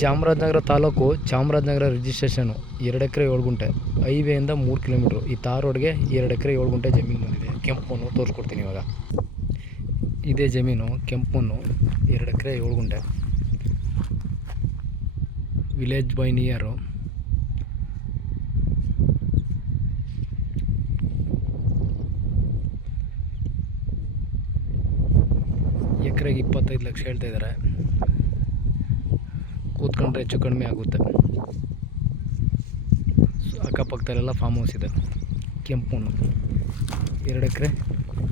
Chamarajanagar taluk, Chamarajanagar registration, 2 ಎಕರೆ 7 ಗುಂಟೆ, ಹೈವೇಯಿಂದ 3 kilometre. ಈ ತಾರ್ ರೋಡ್ಗೆ 2 ಎಕರೆ 7 ಗುಂಟೆ ಜಮೀನು ಬಂದಿದೆ. ಕೆಂಪು ಮಣ್ಣು ತೋರಿಸ್ಕೊಡ್ತೀನಿ ಇವಾಗ. ಇದೇ ಜಮೀನು, ಕೆಂಪು ಮಣ್ಣು, 2 ಎಕರೆ 7 ಗುಂಟೆ, ವಿಲೇಜ್ ಬೈ ನಿಯರು. ಎಕರೆಗೆ 25 ಲಕ್ಷ ಹೇಳ್ತಾ ಇದ್ದಾರೆ. ಕೂತ್ಕೊಂಡ್ರೆ ಹೆಚ್ಚು ಕಡಿಮೆ ಆಗುತ್ತೆ. ಅಕ್ಕಪಕ್ಕದಲ್ಲೆಲ್ಲ ಫಾರ್ಮ್ ಹೌಸ್ ಇದೆ. ಕೆಂಪು ಮಣ್ಣು, 2 ಎಕರೆ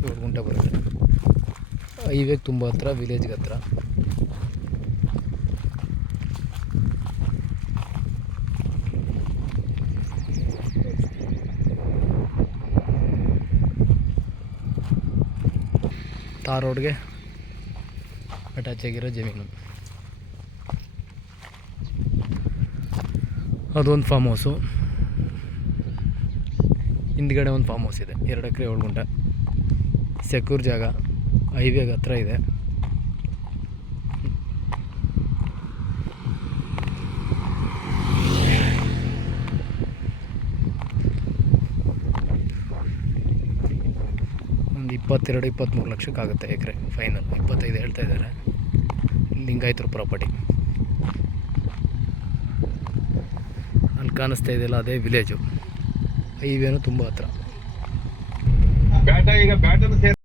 7 ಗುಂಟೆ ಬರುತ್ತೆ. ಹೈವೇಗೆ ತುಂಬ ಹತ್ರ, ವಿಲೇಜ್ಗೆ ಹತ್ರ. ತಾರ್ ರೋಡ್ಗೆ ಅಟ್ಯಾಚ್ ಆಗಿರೋ ಜಮೀನು. ಅದೊಂದು ಫಾರ್ಮ್ ಹೌಸು, ಹಿಂದ್ಗಡೆ ಒಂದು ಫಾರ್ಮ್ ಹೌಸ್ ಇದೆ. 2 ಎಕರೆ 7 ಗುಂಟೆ, ಸೆಕ್ಯೂರ್ ಜಾಗ, ಹೈವೇಗೆ ಹತ್ರ ಇದೆ. ಒಂದು 22-23 ಲಕ್ಷಕ್ಕಾಗುತ್ತೆ ಎಕರೆ. ಫೈನಲ್ 25 ಹೇಳ್ತಾ ಇದ್ದಾರೆ. ಲಿಂಗಾಯತರು ಪ್ರಾಪರ್ಟಿ. ಅಲ್ಲಿ ಕಾಣಿಸ್ತಾ ಇದೆಯಲ್ಲ, ಅದೇ ವಿಲೇಜು. ಹೈವೇನು ತುಂಬ ಹತ್ರ.